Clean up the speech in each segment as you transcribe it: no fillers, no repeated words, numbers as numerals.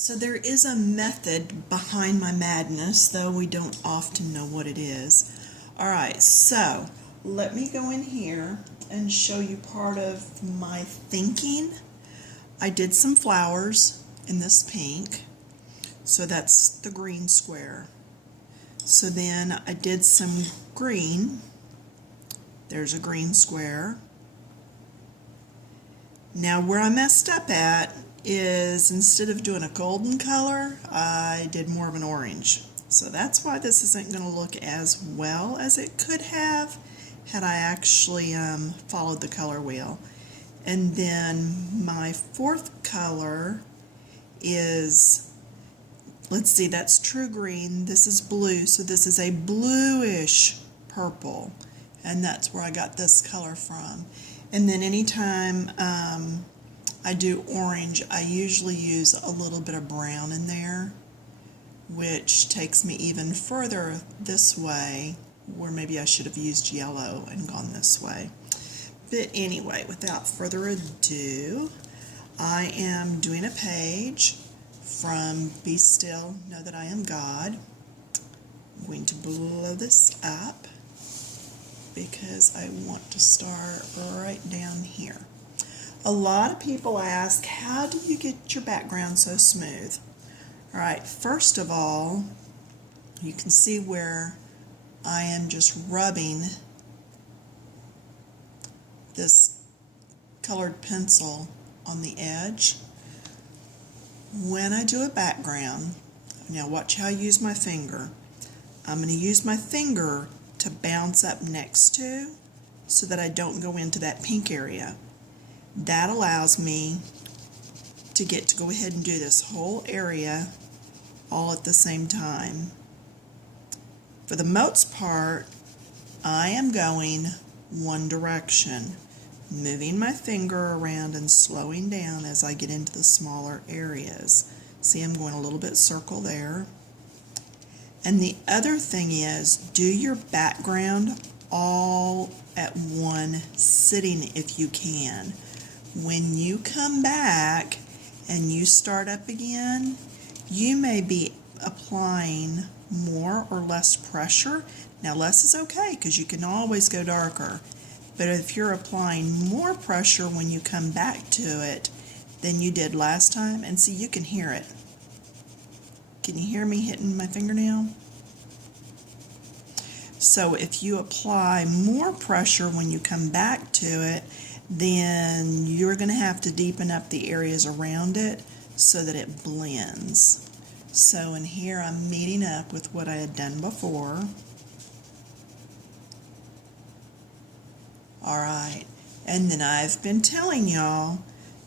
So there is a method behind my madness, though we don't often know what it is. All right, so let me go in here and show you part of my thinking. I did some flowers in this pink, so that's the green square. So then I did some green. There's a green square. Now where I messed up at is instead of doing a golden color, I did more of an orange. So that's why this isn't going to look as well as it could have had I actually followed the color wheel. And then my fourth color is, let's see, that's true green. This is blue, so this is a bluish purple. And that's where I got this color from. And then anytime I do orange, I usually use a little bit of brown in there, which takes me even further this way, where maybe I should have used yellow and gone this way. But anyway, without further ado, I am doing a page from Be Still, Know That I Am God. I'm going to blow this up because I want to start right down here. A lot of people ask, how do you get your background so smooth? All right, first of all, you can see where I am just rubbing this colored pencil on the edge. When I do a background, now watch how I use my finger. I'm going to use my finger to bounce up next to so that I don't go into that pink area. That allows me to go ahead and do this whole area all at the same time. For the most part, I am going one direction, moving my finger around and slowing down as I get into the smaller areas. See, I'm going a little bit circle there. And the other thing is, do your background all at one sitting if you can. When you come back and you start up again, you may be applying more or less pressure. Now less is okay because you can always go darker. But if you're applying more pressure when you come back to it than you did last time, and see, you can hear it. Can you hear me hitting my fingernail? So if you apply more pressure when you come back to it, then you're going to have to deepen up the areas around it so that it blends. So in here I'm meeting up with what I had done before. Alright, and then I've been telling y'all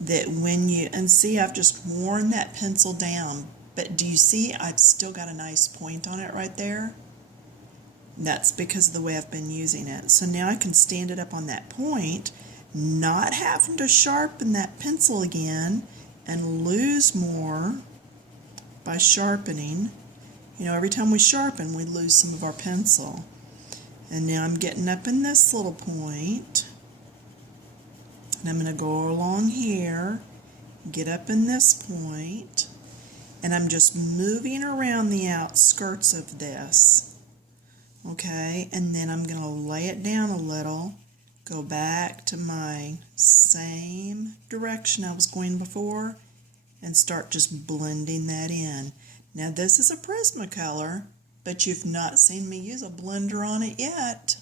that when you, and see, I've just worn that pencil down, but do you see I've still got a nice point on it right there? That's because of the way I've been using it. So now I can stand it up on that point, not having to sharpen that pencil again and lose more by sharpening. You know, every time we sharpen, we lose some of our pencil. And now I'm getting up in this little point, and I'm going to go along here, get up in this point, and I'm just moving around the outskirts of this. Okay, and then I'm going to lay it down a little, go back to my same direction I was going before, and start just blending that in. Now this is a Prismacolor, but you've not seen me use a blender on it yet.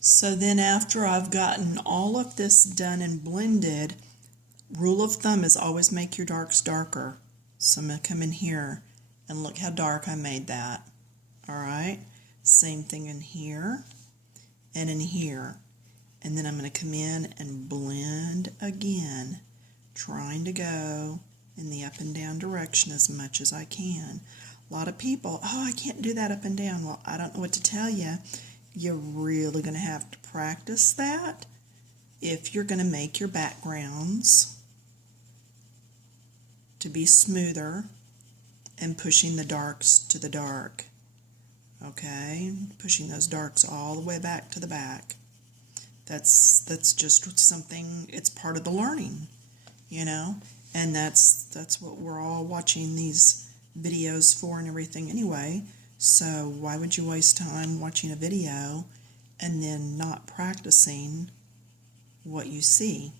So then after I've gotten all of this done and blended, rule of thumb is always make your darks darker. So I'm going to come in here and look how dark I made that. Alright, same thing in here and in here. And then I'm going to come in and blend again, trying to go in the up and down direction as much as I can. A lot of people, oh, I can't do that up and down. Well, I don't know what to tell you. You're really going to have to practice that if you're going to make your backgrounds to be smoother and pushing the darks to the dark. Okay, pushing those darks all the way back to the back. That's just something, it's part of the learning, you know. And that's what we're all watching these videos for and everything anyway. So why would you waste time watching a video and then not practicing what you see?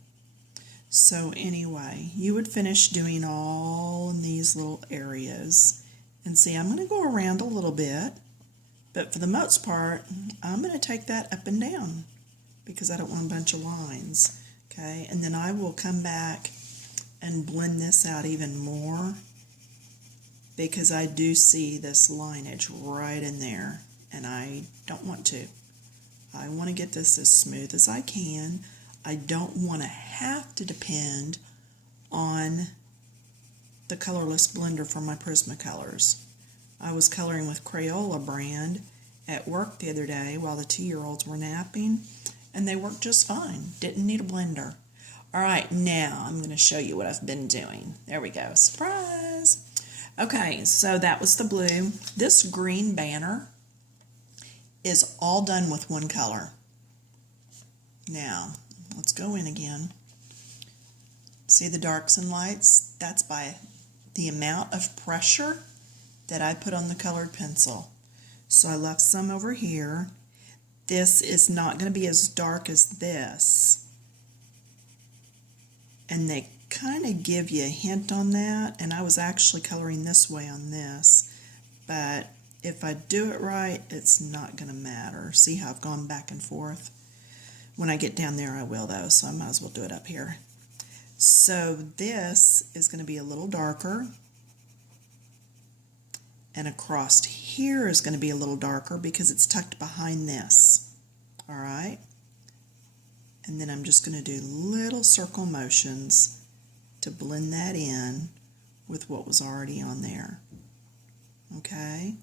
So anyway, you would finish doing all in these little areas. And see, I'm going to go around a little bit, but for the most part, I'm going to take that up and down because I don't want a bunch of lines. Okay, and then I will come back and blend this out even more because I do see this lineage right in there, and I don't want to. I want to get this as smooth as I can. I don't want to have to depend on the colorless blender for my Prismacolors. I was coloring with Crayola brand at work the other day while the 2-year-olds were napping, and they worked just fine. Didn't need a blender. All right, now I'm going to show you what I've been doing. There we go. Surprise! Okay, so that was the blue. This green banner is all done with one color. Now, let's go in again. See the darks and lights? That's by the amount of pressure that I put on the colored pencil. So I left some over here. This is not going to be as dark as this. And they kind of give you a hint on that, and I was actually coloring this way on this, but if I do it right, it's not going to matter. See how I've gone back and forth? When I get down there I will though, so I might as well do it up here. So this is going to be a little darker, and across here is going to be a little darker because it's tucked behind this. All right? And then I'm just going to do little circle motions to blend that in with what was already on there. Okay?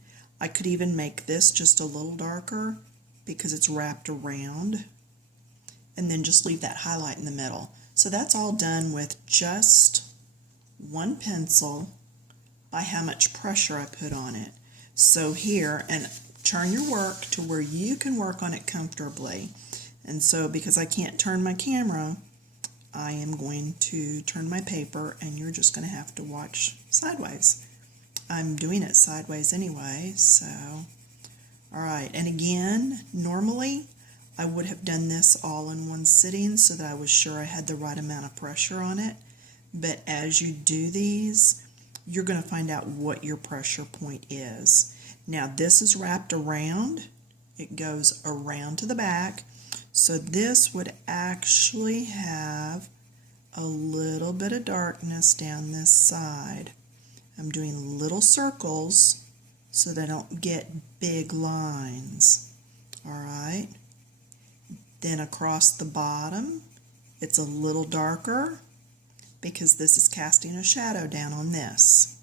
I could even make this just a little darker because it's wrapped around, and then just leave that highlight in the middle. So that's all done with just one pencil by how much pressure I put on it. So here, and turn your work to where you can work on it comfortably. And so because I can't turn my camera, I am going to turn my paper, and you're just going to have to watch sideways. I'm doing it sideways anyway, so. All right, and again, normally I would have done this all in one sitting so that I was sure I had the right amount of pressure on it. But as you do these, you're going to find out what your pressure point is. Now this is wrapped around. It goes around to the back. So this would actually have a little bit of darkness down this side. I'm doing little circles so that I don't get big lines. All right. Then across the bottom, it's a little darker because this is casting a shadow down on this.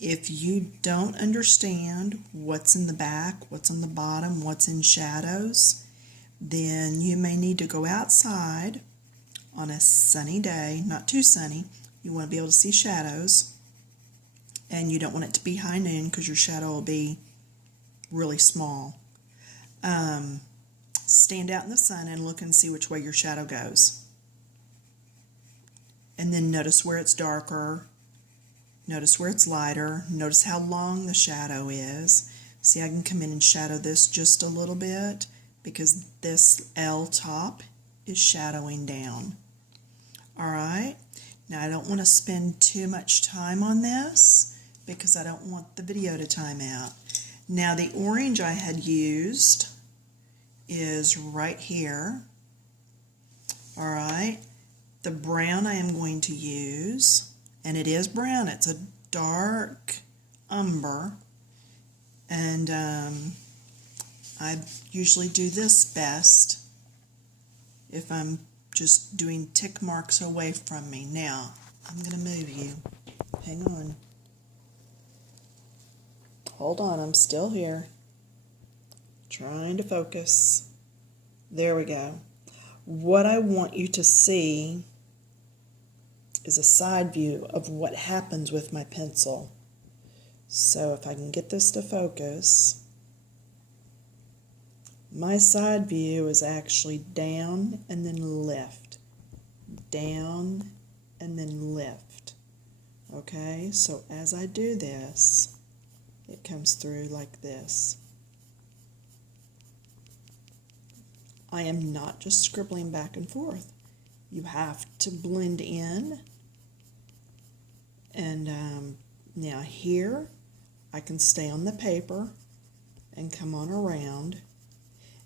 If you don't understand what's in the back, what's on the bottom, what's in shadows, then you may need to go outside on a sunny day, not too sunny. You want to be able to see shadows, and you don't want it to be high noon because your shadow will be really small. Stand out in the sun and look and see which way your shadow goes. And then notice where it's darker, notice where it's lighter, notice how long the shadow is. See, I can come in and shadow this just a little bit because this L top is shadowing down. All right, now I don't want to spend too much time on this because I don't want the video to time out. Now the orange I had used is right here. All right, the brown I am going to use, and it is brown, it's a dark umber, and I usually do this best if I'm just doing tick marks away from me. Now, I'm going to move you. Hang on. Hold on, I'm still here. Trying to focus. There we go. What I want you to see is a side view of what happens with my pencil. So if I can get this to focus, my side view is actually down and then lift, down and then lift. Okay, so as I do this, it comes through like this. I am not just scribbling back and forth. You have to blend in. And now here, I can stay on the paper and come on around.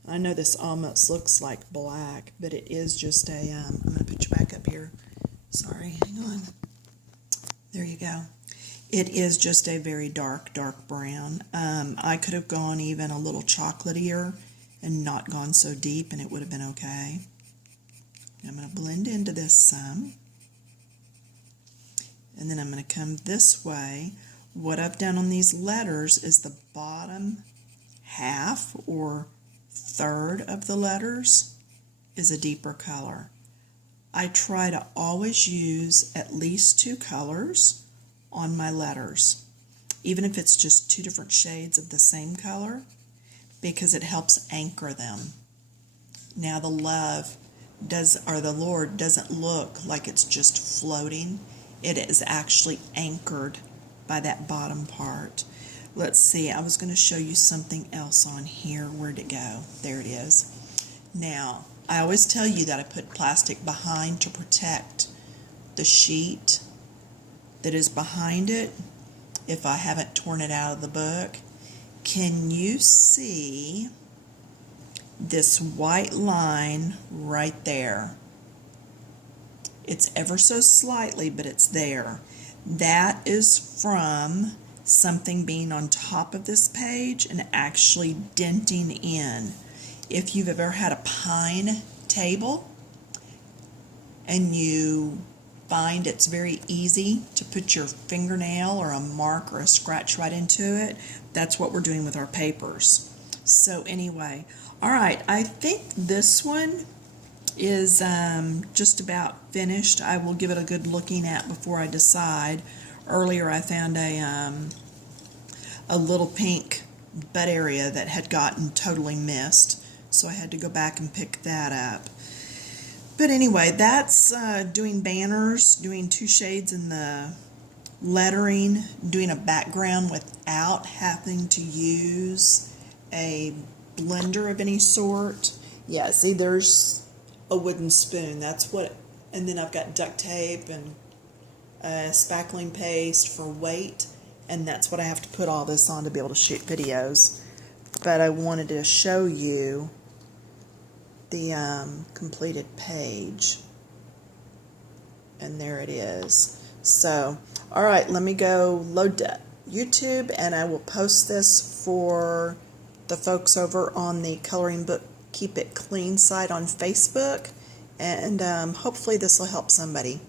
I know this almost looks like black, but it is just a, I'm going to put you back up here. Sorry, hang on. There you go. It is just a very dark brown. I could have gone even a little chocolatier and not gone so deep, and it would have been okay. I'm going to blend into this some. And then I'm going to come this way. What I've done on these letters is the bottom half or third of the letters is a deeper color. I try to always use at least 2 colors on my letters, even if it's just 2 different shades of the same color, because it helps anchor them. Now the love or the Lord doesn't look like it's just floating. It is actually anchored by that bottom part. Let's see, I was going to show you something else on here. Where'd it go? There it is. Now, I always tell you that I put plastic behind to protect the sheet that is behind it if I haven't torn it out of the book. Can you see this white line right there? It's ever so slightly, but it's there. That is from something being on top of this page and actually denting in. If you've ever had a pine table and you find it's very easy to put your fingernail or a mark or a scratch right into it, that's what we're doing with our papers. So anyway, all right, I think this one is just about finished. I will give it a good looking at before I decide. Earlier I found a little pink bud area that had gotten totally missed, so I had to go back and pick that up. But anyway, that's doing banners, doing 2 shades in the lettering, doing a background without having to use a blender of any sort. Yeah, see, there's a wooden spoon. That's what, and then I've got duct tape and spackling paste for weight, and that's what I have to put all this on to be able to shoot videos. But I wanted to show you the completed page, and there it is. So, all right, let me go load to YouTube, and I will post this for the folks over on the Coloring Book Keep It Clean site on Facebook, and hopefully this will help somebody.